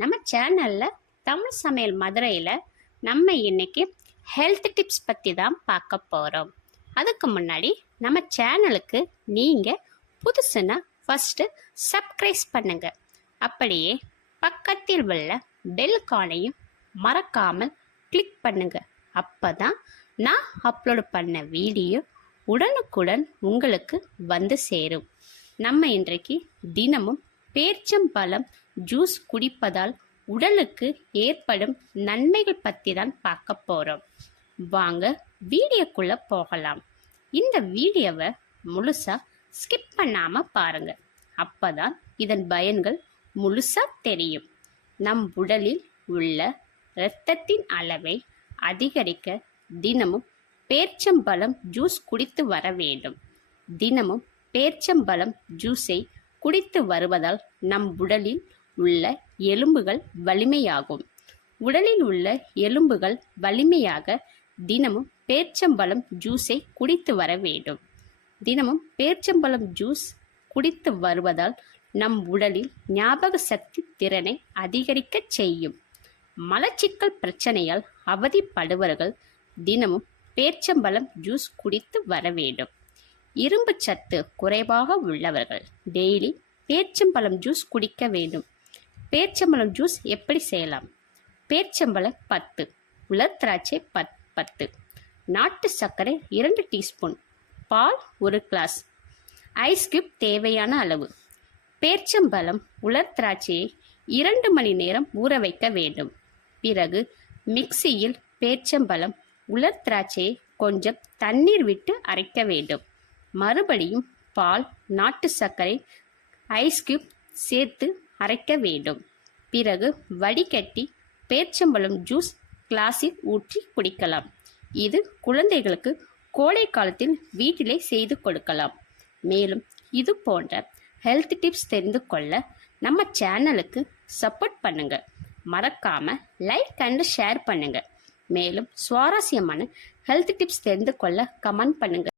நம்ம சேனலில் தமிழ் சமையல் மதுரையில் நம்ம இன்னைக்கு ஹெல்த் டிப்ஸ் பற்றி தான் பார்க்க போகிறோம். அதுக்கு முன்னாடி நம்ம சேனலுக்கு நீங்கள் புதுசுன்னா ஃபஸ்ட்டு சப்ஸ்கிரைப் பண்ணுங்க. அப்படியே பக்கத்தில் உள்ள பெல் கானையும் மறக்காமல் கிளிக் பண்ணுங்க. அப்போ தான் நான் அப்லோடு பண்ண வீடியோ உடனுக்குடன் உங்களுக்கு வந்து சேரும். நம்ம இன்றைக்கு தினமும் பேரிச்சம்பழம் ஜூஸ் குடிப்பதால் உடலுக்கு ஏற்படும் நன்மைகள் பற்றி தான் பார்க்க போகிறோம். வாங்க வீடியோக்குள்ளே போகலாம். இந்த வீடியோவை முழுசாக ஸ்கிப் பண்ணாமல் பாருங்கள். அப்போ தான் இதன் பயன்கள் முழுசாக தெரியும். நம் உடலில் உள்ள இரத்தத்தின் அளவை அதிகரிக்க தினமும் பேரிச்சம்பழம் ஜூஸ் குடித்து வர வேண்டும். தினமும் பேரிச்சம்பழம் ஜூஸை குடித்து வருவதால் நம் உடலில் உள்ள எலும்புகள் வலிமையாகும். உடலில் உள்ள எலும்புகள் வலிமையாக தினமும் பேரிச்சம்பழம் ஜூஸை குடித்து வர வேண்டும். தினமும் பேரிச்சம்பழம் ஜூஸ் குடித்து வருவதால் நம் உடலில் ஞாபக சக்தி திறனை அதிகரிக்க செய்யும். மலச்சிக்கல் பிரச்சனையால் அவதிப்படுபவர்கள் தினமும் பேரிச்சம்பழம் ஜூஸ் குடித்து வர வேண்டும். இரும்பு சத்து குறைவாக உள்ளவர்கள் டெய்லி பேரிச்சம்பழம் ஜூஸ் குடிக்க வேண்டும். பேரிச்சம்பழம் ஜூஸ் எப்படி செய்யலாம்? பேரிச்சம்பழம் 10, உலர் திராட்சை 10, நாட்டு சர்க்கரை 2 டீஸ்பூன், பால் 1 கிளாஸ், ஐஸ் கியூப் தேவையான அளவு. பேரிச்சம்பழம் உலர் திராட்சையை 2 மணி நேரம் ஊற வைக்க வேண்டும். பிறகு மிக்சியில் பேரிச்சம்பழம் உலர் திராட்சையை கொஞ்சம் தண்ணீர் விட்டு அரைக்க வேண்டும். மறுபடியும் பால், நாட்டு சர்க்கரை, ஐஸ் கியூப் சேர்த்து அரைக்க வேண்டும். பிறகு வடிகட்டி பேரிச்சம்பழம் ஜூஸ் கிளாஸில் ஊற்றி குடிக்கலாம். இது குழந்தைகளுக்கு கோடை காலத்தில் வீட்டிலே செய்து கொடுக்கலாம். மேலும் இது போன்ற ஹெல்த் டிப்ஸ் தெரிந்து கொள்ள நம்ம சேனலுக்கு சப்போர்ட் பண்ணுங்க. மறக்காம லைக் அண்ட் ஷேர் பண்ணுங்க. மேலும் சுவாரஸ்யமான ஹெல்த் டிப்ஸ் தெரிந்து கொள்ள கமெண்ட் பண்ணுங்க.